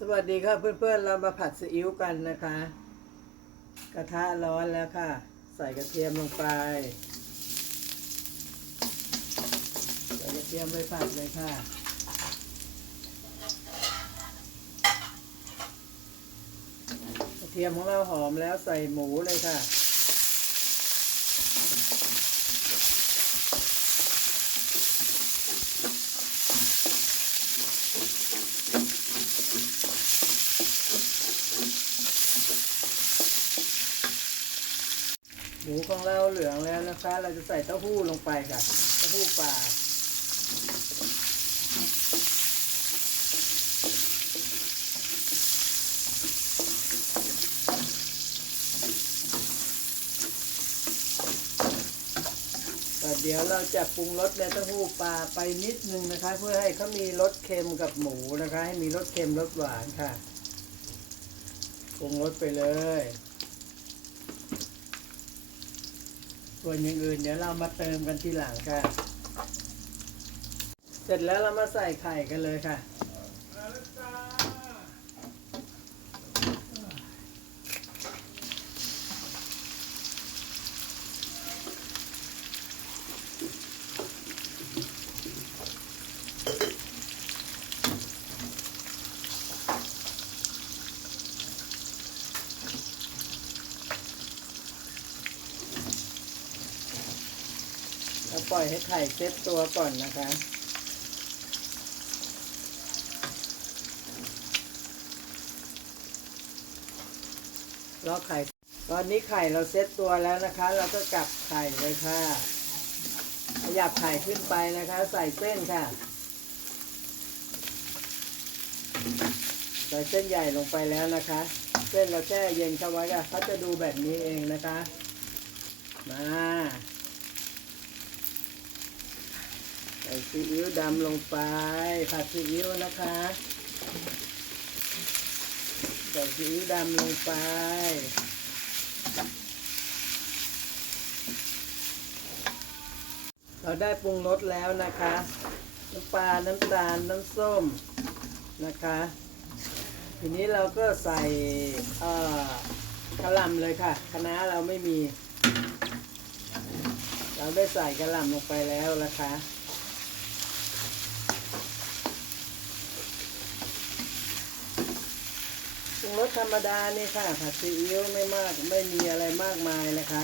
สวัสดีค่ะเพื่อนๆ เรามาผัดซีอิ๊วกันนะคะ กระทะร้อนแล้วค่ะ ใส่กระเทียมลงไปใส่กระเทียมไปผัดเลยค่ะ กระเทียมของเราหอมแล้วใส่หมูเลยค่ะ หมูของเราเหลืองแล้วนะคะ เราจะใส่เต้าหู้ลงไปค่ะ เต้าหู้ปลาแต่เดี๋ยวเราจะปรุงรสในเต้าหู้ปลาไปนิดนึงนะคะ เพื่อให้เขามีรสเค็มกับหมูนะคะ ให้มีรสเค็มรสหวานค่ะ ปรุงรสไปเลย ส่วนอย่างอื่นเดี๋ยวเรามาเติมกันทีหลังค่ะ เสร็จแล้วเรามาใส่ไข่กันเลยค่ะ เรา ปล่อยให้ไข่เซ็ตตัวก่อนนะคะ รอไข่ ตอนนี้ไข่เราเซ็ตตัวแล้วนะคะ เราก็กลับไข่เลยค่ะ ขยับไข่ขึ้นไปนะคะ ใส่เส้นค่ะ ใส่เส้นใหญ่ลงไปแล้วนะคะ เส้นเราแช่เย็นเข้าไว้ค่ะเขาจะดูแบบนี้เองนะคะ มา ใส่ ซีอิ๊วดำลงไป ผัดซีอิ๊วนะคะใส่ซีอิ๊วดำลงไปเราได้ปรุงรสแล้วนะคะ น้ำปลา น้ำตาล น้ำส้มนะคะ ทีนี้เราก็ใส่เอ่อกระหล่ำเลยค่ะคะน้าเราไม่มี เราได้ใส่กระหล่ำลงไปแล้วนะคะ รุงรสธรรมดานี่ค่ะผัดซีอิ๊วไม่มากไม่มีอะไรมากมายนะคะ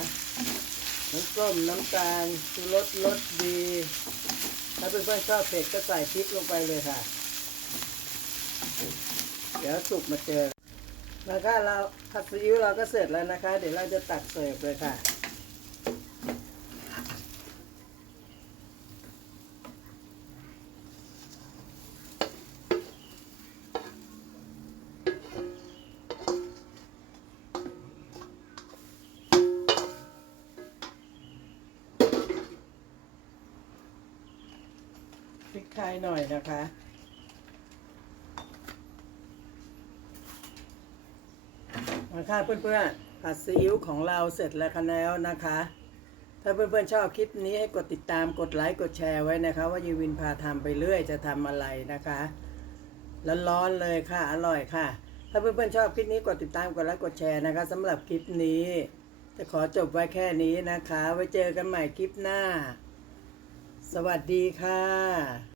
น้ำส้มน้ำตาลชูรสรสดี ถ้าเพื่อนๆชอบเผ็ดก็ใส่พริกลงไปเลยค่ะ เดี๋ยวสุกมาเจอแล้วก็เราผัดซีอิ๊วเราก็เสร็จแล้วนะคะ เดี๋ยวเราจะตักเสิร์ฟเลยค่ะ พริกไทยหน่อยนะคะ มาค่ะเพื่อนๆผัดซีอิ๊วของเราเสร็จแล้วคะแล้วนะคะ ถ้าเพื่อนๆชอบคลิปนี้ให้กดติดตามกดไลค์กดแชร์ไว้นะคะ ว่ายูวินพาทำไปเรื่อยจะทำอะไรนะคะร้อนๆเลยค่ะ อร่อยค่ะ ถ้าเพื่อนๆชอบคลิปนี้กดติดตามกดไลค์กดแชร์นะคะสำหรับคลิปนี้จะขอจบไว้แค่นี้นะคะ ไว้เจอกันใหม่คลิปหน้า สวัสดีค่ะ